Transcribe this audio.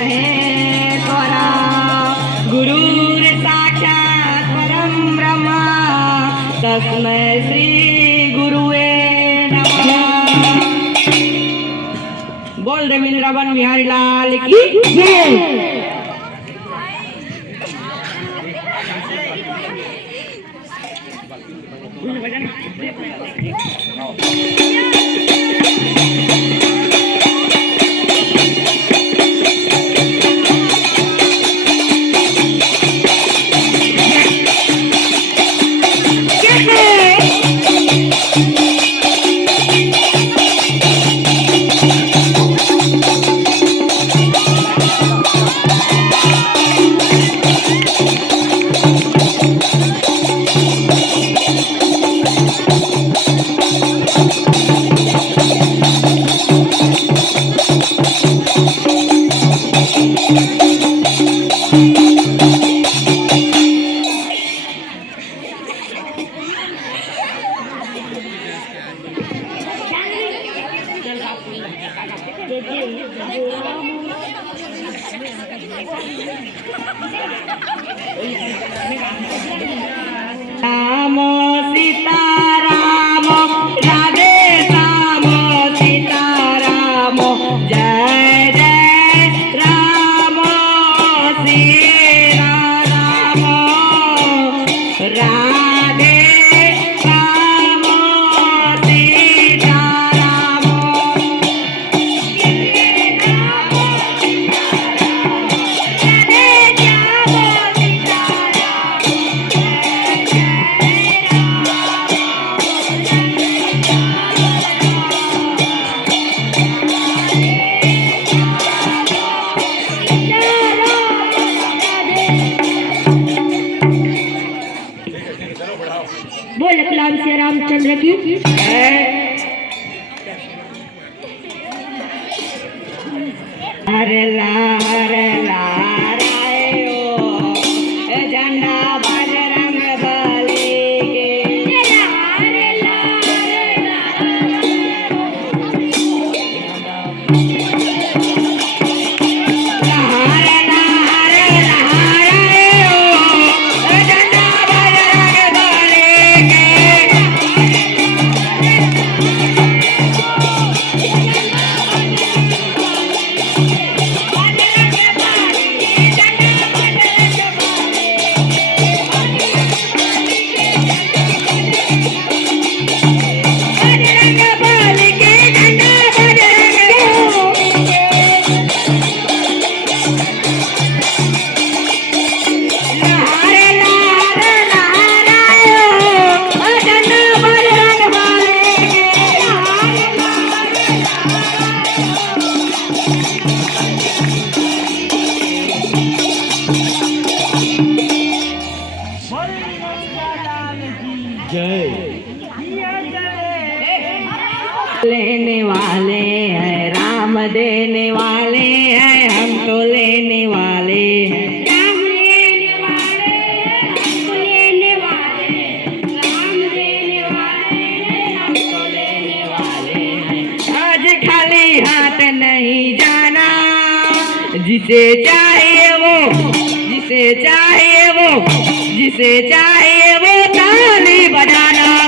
महेश्वरा गुरुर् साक्षात् परं ब्रह्म तस्मै श्री गुरुवे नमः। बोल रवींद्र बिहारी लाल की जय। राम सीता राम राधे श्याम सीता राम जय जय राम सीता राम राधे श्याम सीता राम बोल कलाम से रामचंद्र की हरे ला झंडा बजरंग बली के लेने वाले हैं राम देने वाले हैं हम तो लेने वाले हैं राम लेने वाले हमको लेने वाले राम देने वाले हम तो लेने वाले हैं। आज खाली हाथ नहीं जाना जिसे चाहिए वो ताली बजाना।